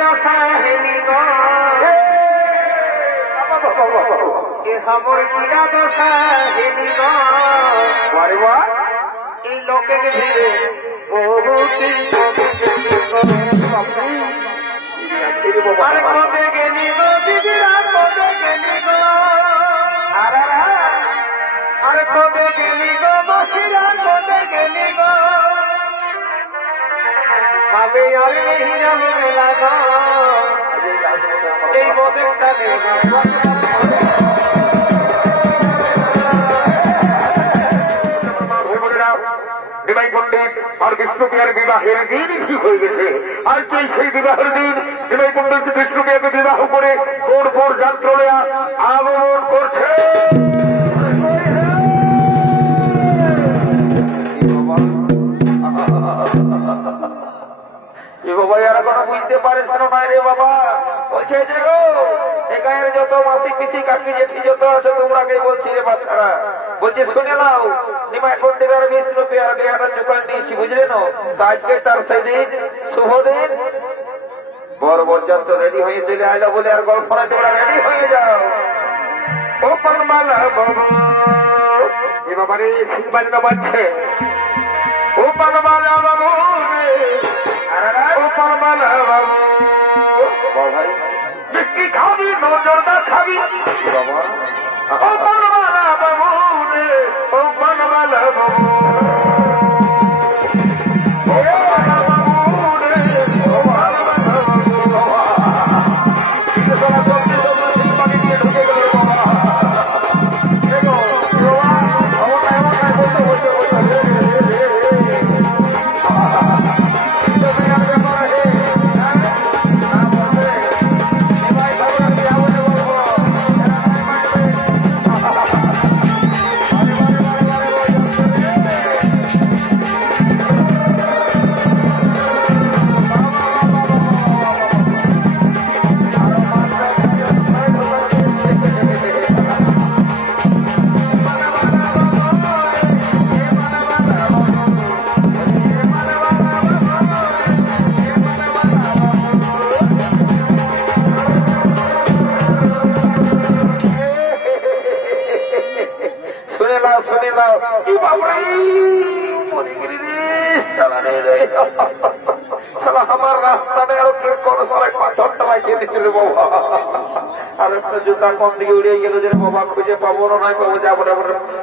দশা হেলি গো हमर पीड़ा दशा हेली गो এই লোকের ভিড়ে বহুতি আর কবে গেলি গো দিদিরা কবে গেলি গো আর কবে গেলি গো বসিরা কবে গেলি গো হবে আর হিরা মেলা গো এই মোদেরটা নিমাই পণ্ডিত আর বিষ্ণুপ্রিয়ার বিবাহের দিন ঠিক হয়ে গেছে। আর তুই সেই বিবাহের দিন নিমাই পণ্ডিত বিষ্ণুপ্রিয়াকে বিবাহ করে সোনপুর যাত্রা আগমন করছে। বাবা এরা কোনো বুঝতে পারিস না রে বাবা। বলছে যে গো এই গায়ের যত মাসি পিসি কাকি জেঠি যত আছে তোমরা কে বলছি রে বাচ্চারা। বলছে শুনে নাও নিমাই পণ্ডিত আর বিষ্ণুপ্রিয়ার বিয়াটা চুকান নিয়েছি বুঝলে না। তো আজকে তার সেদিন শুভ দিন বর বরযাত্র রেডি হয়ে চলে আইলো বলে আর গল্প না তোমরা রেডি হয়ে যাও। ও পানমালা বাবু এ বাবা রে সিং বাজনা বাজছে। ও পানমালা বাবু রে ও পানমালা বাবু ভাই বিক্রি খাবি নজরদা খাবি বাবা। ও পানমালা বাবু রে ও পানমালা বাবু আমার রাস্তাটা কে কোনো সারা পাথরটা লাগিয়ে দিচ্ছিল বাবা। আর একটা জুতা কম দিকে উড়িয়ে গেল যে বাবা খুঁজে পাবো না নয় পাবো যাবো না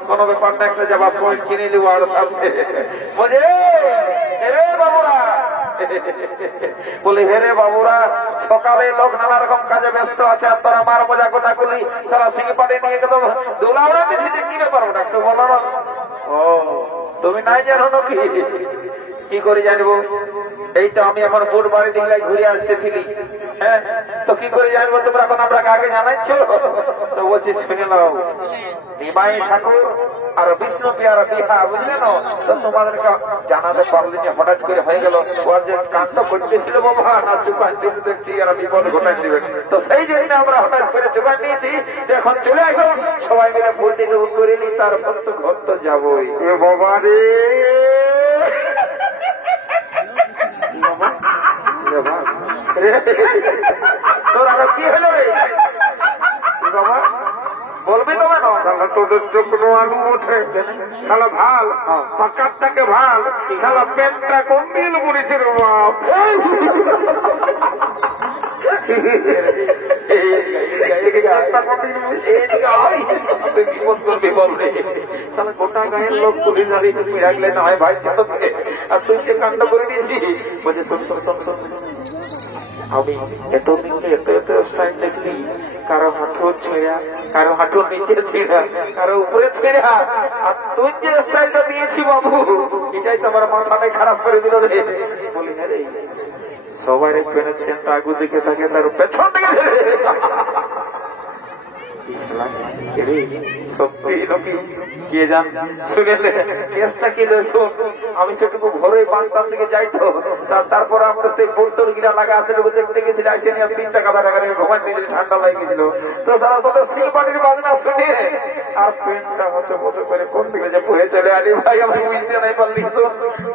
কোনো ব্যাপার না একটা যাবার সময় কিনে নেবো আর সামনে বুঝে রে বাবুরা বলে হেরে বাবুরা সকালে লোক নানা রকম কাজে ব্যস্ত আছে আর তোরা মার মজা গোটা করলি সারা সিঙ্গি পাড়ে নিয়ে গেল দোলা উড়া দিচ্ছি যে কি ব্যাপার ওটা একটু বলো না। ও তুমি নাই জানো নাকি কি করে জানবো? এই তো আমি এখন বোট বাড়ি দিকে ঘুরে আসতেছিলি। হ্যাঁ তো কি করে জানবো তোমরা এখন আমরা কাকে জানাচ্ছ? তো বলছি শুনে নাও নিমাই ঠাকুর আর বিষ্ণুপ্রিয়ার বিহা বুঝলে না। তো তোমাদেরকে জানাতে পারলে যে হঠাৎ করে হয়ে গেল ওর যে কাজটা করতেছিল বাবা না চুপান দিতে দেখছি আর বিপদ ঘটাই দিবে। তো সেই জন্য আমরা হঠাৎ করে চুপান দিয়েছি যে এখন চলে আসো সবাই মিলে বলতে করে নি তারপর তো ঘর তো যাবোই। বাবা রে তোর আরো কি হলো রে বাবা বলবি তোমার তোদের কোনো আলু ওঠে শালা ভাল পাকারটাকে ভাল শালা পেটটা কন্দিল মরেছে রে বাপ। গোটা গায়ের লোক পুলিশ রাখলে না হয় ভাই চালকে আর তুই কাণ্ড করে দিয়েছি। বলছে আমি এত দিনকে এত এত স্টাইল দেখলি কারো হাঁটুর ছেঁড়া কারো হাঁটুর নিচে ছেঁড়া কারো উপরে ছেঁড়া আর তুই যে স্টাইলটা দিয়েছি বাবু এটাই তো আমার মাথাটাই খারাপ করে দিল রে। বলি হ্যাঁ রে সবাই পেনের চেনটা আগু দিকে থাকে তার পেছন দিকে সত্যি নাকি কে জান শুনেলে কেসটা কি শোন আমি সেটুকু ঘরে বাংলার দিকে যাইতো তারপরে আমরা সেই বোল্টর গিরা লাগা আছে দেখতে গেছি আসে নিয়ে 3 টাকা ঘুমাই মিলে ঠান্ডা লাগে গেছিল তো তারা তো সেই পাটির বাজনা শুনে আর পেনটা মোচো মোচো করে কোন দিকে যে পুড়ে চলে আলি ভাই আমি বুঝতে নাই পারলি তো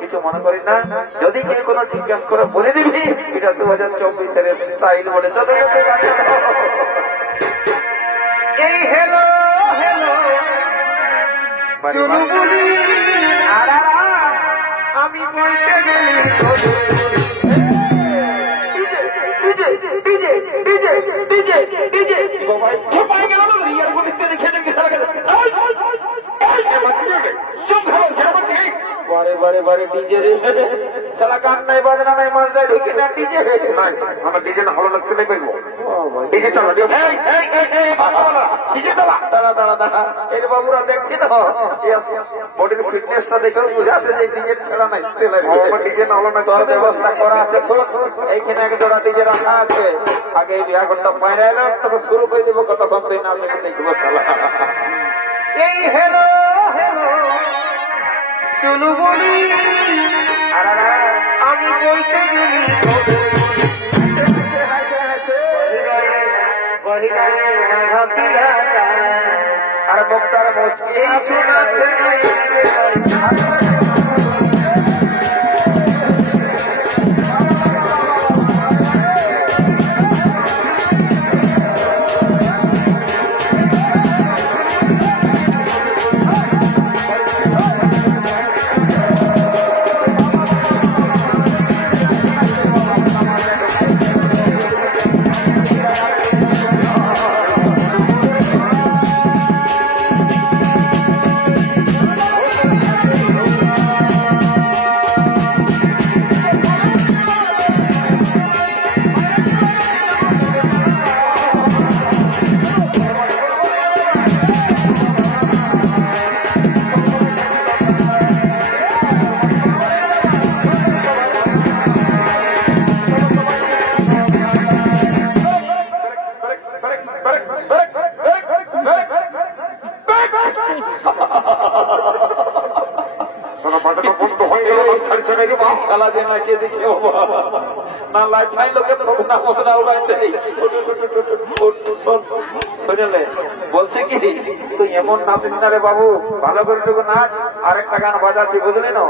কিছু মনে করি না যদি কেউ কোনো জিজ্ঞাসা করে বলে দিবি এটা 2024 এর স্টাইল বলে চলে এই হেলো হেলো আমি বলতে গেলি বারে বারে বারে ডিজে রে সালা গান নাই বাজনা নাই মাঝে ঢুকে না ডিজে নাই আমার ডিজে না হলো লাগতে নাই পারবো ডিজে চালা ডিজে চালা দাঁড়া দাঁড়া দাঁড়া এই বাবুরা দেখছি না বডির ফিটনেসটা দেখেও বুঝা আছে যে ডিজে ছাড়া নাই ডিজে না হলো না তোর ব্যবস্থা করা আছে এইখানে এক জোড়া ডিজে রাখা আছে আগে বিয়া ঘন্টা পায়রা এলো তবে শুরু করে দেবো কতক্ষণ তুই না দেখবো সালা এই হেলো হেলো চলু বলি আমি বলতে গেলি আর বক্তার মুচকি শোনাচ্ছে বলছে কি তুই এমন নাচিস না রে বাবু ভালো করে টুকু নাচ আরেকটা গান বাজাচ্ছি বুঝলি না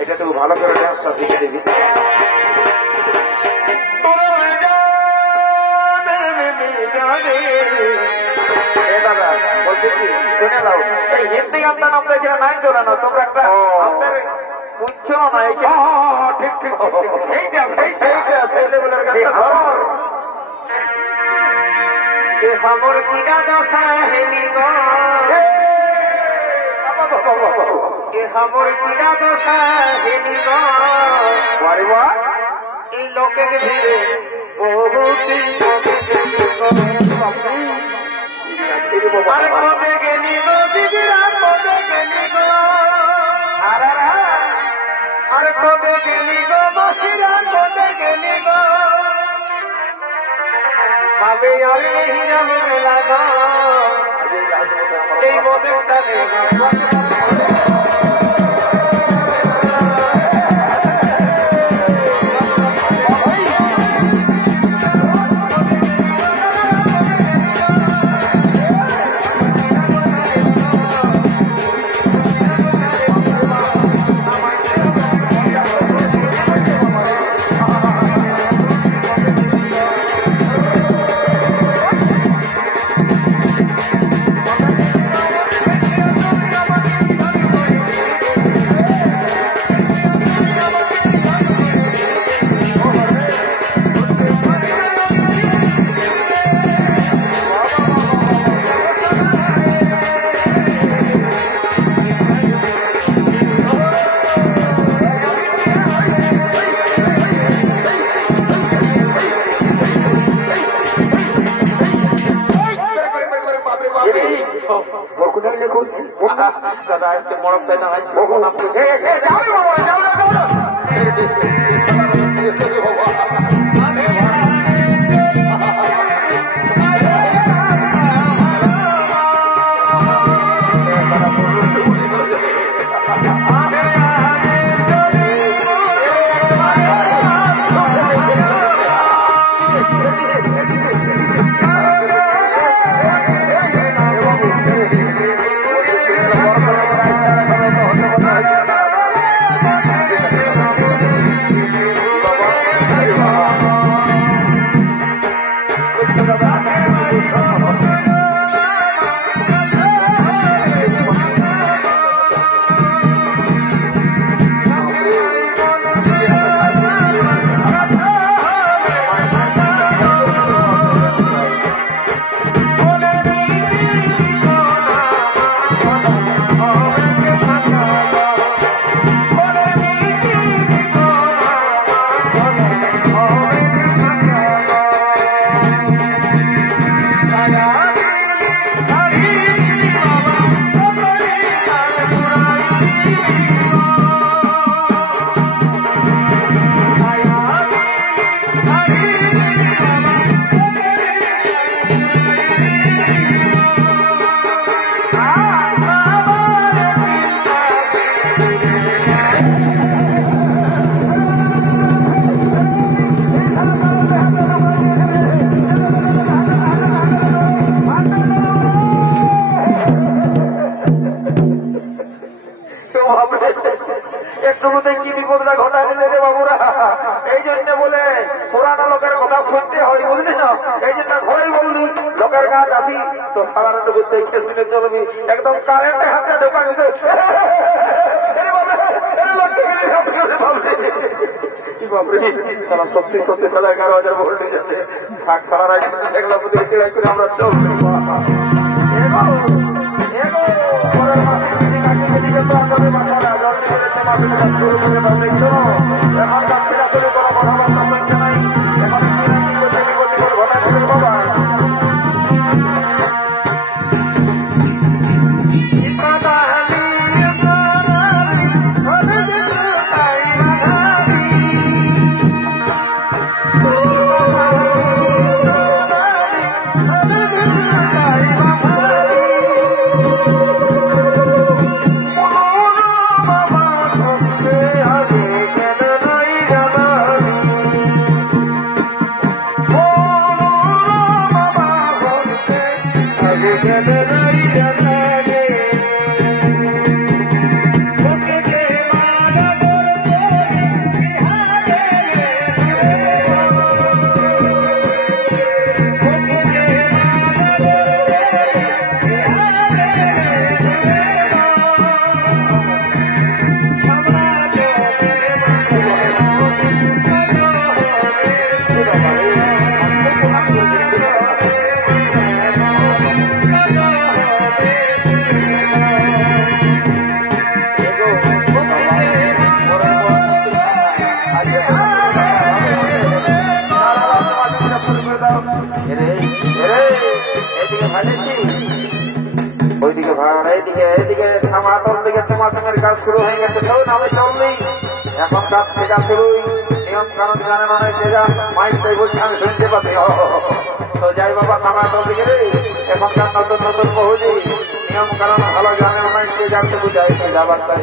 এটা টুকু ভালো করে ডান্সটা দেখে দিবি দাদা বলছে কি শুনে নাও এই হিন্দি গানটা আমরা এখানে নাই চলে না তোমরা একটা বুঝছো না ঠিক ঠিক সেইটা সেইটা সেই লেভেলের গান हमर कीड़ा दशा हेली गो हमर कीड़ा दशा हेली गो এই লোকের ভিড়ে আর কবে গেলি গো দিদিরা কবে গেলি গো আর কবে গেলি গো বসিরা কবে গেলি গো আমি আর এই নামে লাগা এই মদনটা দাদা আসছে মরম তাই না গাছ আছি তো সাধারণ দেখে শুনে চলবি একদম কারেন্টে হাতে ঢোকা গেছে সারা সত্যি সত্যি 11,000 ভোল্ট গেছে থাক সারা এগুলো করে আমরা চলবো পরের মাসে দিকে তো আসলে বাচ্চারা জল নিয়ে মাসে শুরু করে দাও দেখছো এখন কাছাকাছি আসলে কোনো কথাবার্তা শুনছে নাই এখন কি না কি করছে কি করতে ঘটা ঘটে বাবা ওইদিকে ভাড়া এইদিকে এইদিকে টমাটোর দিকে টমাটোর কাজ শুরু হয়ে গেছে তো নামে চললেই এখন কাজ শেখা শুরুই নিয়ম কারণ জানে মানে সেটা মাইকটাই বলছে আমি শুনতে পাচ্ছি তো যাই বাবা টমাটোর দিকে রে এখনকার নতুন নতুন বহুজি নিয়ম কারণ ভালো জানে মানে সে যাচ্ছে বুঝাই সে যাবার তাই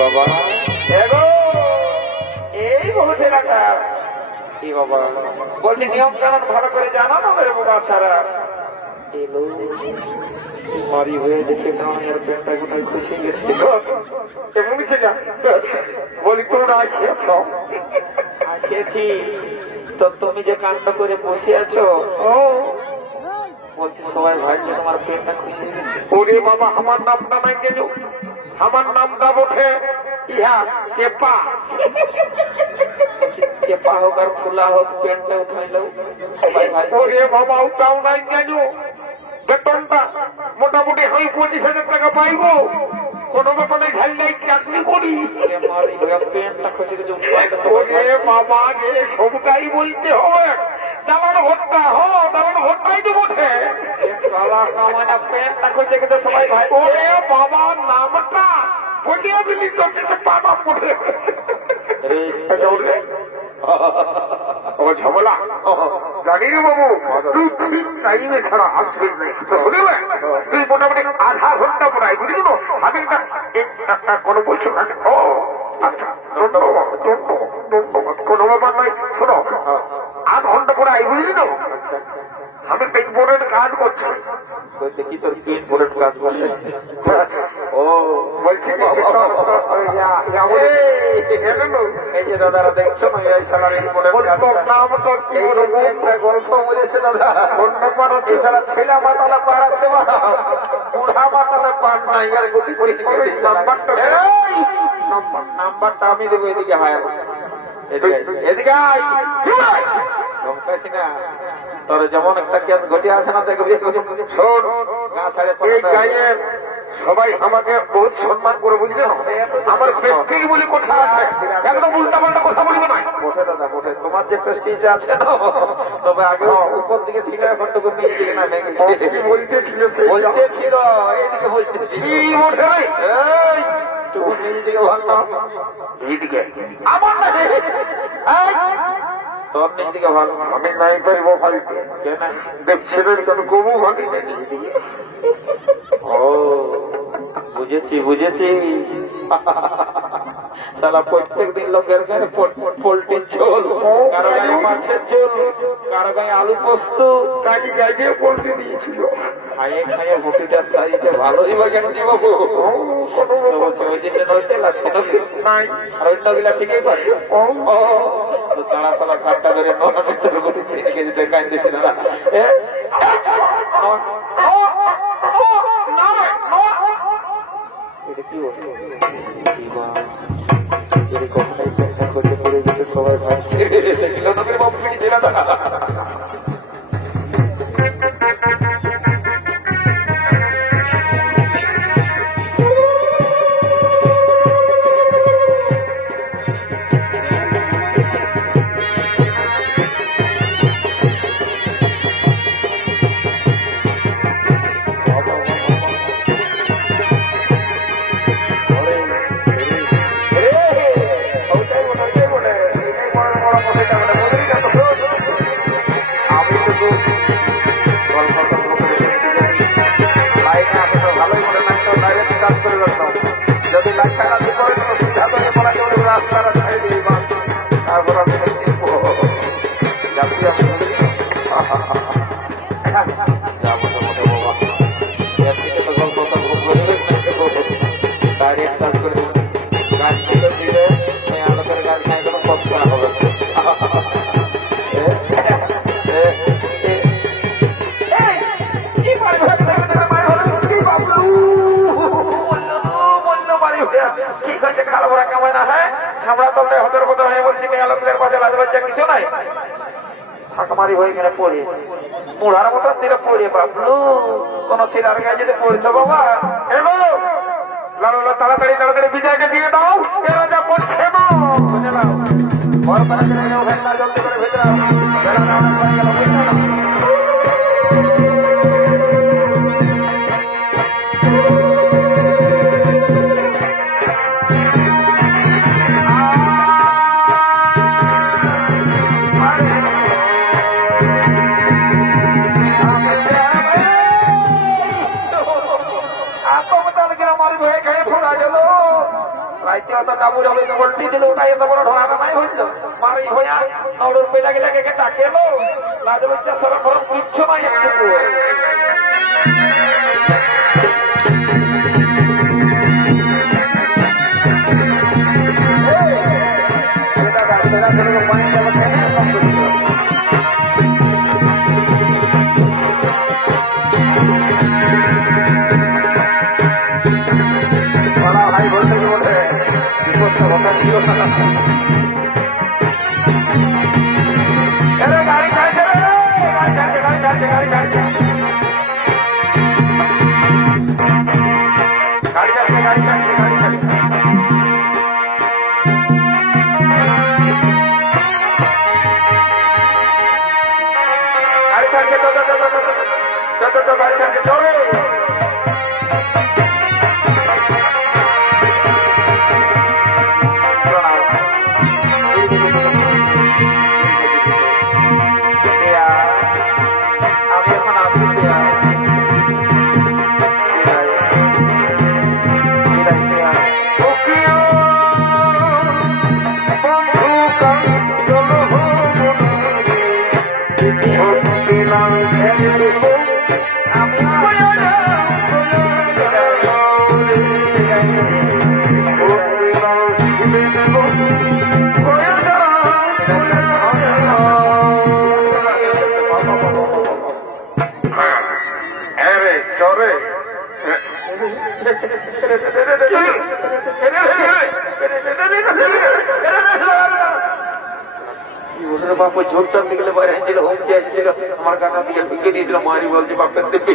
বাবা এগো এই বলছে টাকা কি বাবা বলছি নিয়ম কারণ ভালো করে জানো না মেরে বাবা ছাড়া এলো মারি হয়ে দেখে আমার পেটটা কোথায় খুশি গেছে কেমন গেছে না বলি তোমরা আসিয়েছি তো তুমি যে কাণ্ড করে বসে আছো বলছি সবাই ভাই তোমার পেটটা খুশি গেছে ওরে বাবা আমার নামটা নাই গেল আমার নামটা ওঠে ইহা চেপা চেপা হোক আর খোলা হোক পেনটা উঠাইল সবাই ভাই ওরে বাবা উঠাও নাই কেন বেতনটা মোটামুটি আমি 25,000 টাকা পাইব কোন ব্যাপারে ঝাল্লাই চাকরি করি পেনটা খসে গেছে ওরে বাবা রে সবটাই বলতে হবে দালান ভোটটা দালান ভোটটাই তো বটে পেনটা খসে গেছে সবাই ভাই ওরে বাবা নামটা বলিয়া দিলি তোর পাতা পড়ে ঝামেলা জানি রে বাবু তুই ঠিক টাইমে ছাড়া আসবি তো শুনবে তুই মোটামুটি আধা ঘন্টা পড়াই বুঝলি তো আমি একটা কোনো বলছো না ও আচ্ছা কোনো ব্যাপার নয় শোনো আধ ঘন্টা পরে আই বুঝলি তো আমি পেট বোর্ডের কাজ করছি দেখি তোর পেট বোর্ডের কাজ করছে ও বলছি এই যে দাদারা দেখছো না এই সালার গল্প বলেছে দাদা অন্য পারো সারা ছেলে মাতালা পার আছে বুড়া মাতালা পার নাই আর গতি করে নাম্বারটা আমি দেবো এদিকে হয় এদিকে না তোর যেমন একটা কেস ঘটিয়ে আছে না দেখবি শোন গায়ের সবাই আমাকে বহুত সম্মান করে বুঝলে আমার প্রেস্টিজ বলে কথা আছে একদম উল্টা পাল্টা কথা বলবো না বসে দাদা বসে তোমার যে প্রেস্টিজ আছে না তবে আগে উপর দিকে ছিল এখন তো নিচে দিকে না বলতে ছিল এইদিকে বলতেছিল তুমি নিজেদিকে ভালো এইদিকে আমার তোর নিজেকে ভালো আমি নাই পারিব ফালতে কেন দেখছিলেন কেন কবু ভাবি ও বুঝেছি বুঝেছি সারা প্রত্যেক দিন লোকের গায়ে পোল্ট্রির ঝোল কারো গায়ে মাছের ঝোল কারো গায়ে আলু পোস্ত কাকি গায়ে পোল্ট্রি দিয়েছিল খাইয়ে খাইয়ে মুটিটার সাইজে ভালোই বা কেন বাবু ওই জন্য নইতে লাগছে নাই আর অন্য গুলা ঠিকই পাচ্ছে তারা সালা ঠাট্টা করে দেখাই দিচ্ছিল না এটা কি সবাই ভাবছে বাবু ছিল না যদি লাখ টাকা দিয়ে করে সিদ্ধান্ত নিয়ে পড়া চলে রাস্তাটা ছেড়ে দিই তারপর আমি যাচ্ছি আমি যাবো তোমাকে বাবা তো গল্প ডাইরেক্ট চার্জ করে গাছ থেকে দিলে আলোকের গাছ খাই কোনো কষ্ট না হবে ঠিক হয়েছে খাল ভরা কামায় না হ্যাঁ ছামড়া তলে হতর পতর হয়ে বলছি আলোকের পাশে লাজ লজ্জা কিছু নাই ফাঁকমারি হয়ে গেলে পড়ে মুড়ার মতন দিলে পড়ে বাবলু কোন ছেলের গায়ে যদি পড়তো বাবা এগো লালা তাড়াতাড়ি তাড়াতাড়ি বিজয়কে দিয়ে দাও এরা যা পড়ছে শুনে নাও বড় পাড়া ছেলে ভেতরা জলদি করে ভেতরা বেড়া হয়ে গেল বুঝলে না কাপড় উল্টি দিল ওটা এত বড় ঢোকাটা নাই হইল মারি হইয়া নড়ুর পেটা গেলে ডাকেলো লাজ লজ্জা সরম ফরম কিচ্ছু নাই একটু ভাই বলতে কি বলে গাড়ি ছাড়ছে গাড়ি ছাড়ছে গাড়ি ছাড়ছে গাড়ি ছাড়ছে গাড়ি ছাড়ছে গাড়ি ছাড়ছে গাড়ি ছাড়ছে গাড়ি ছাড়ছে তো গাড়ি ছাড়ছে চলে বাপ ঝোটটার দিকে বাইরে ছিল হোম চেয়েছিল আমার গাটা দিয়ে ঢুকে দিয়েছিল মারি বলছে বাপের দিকে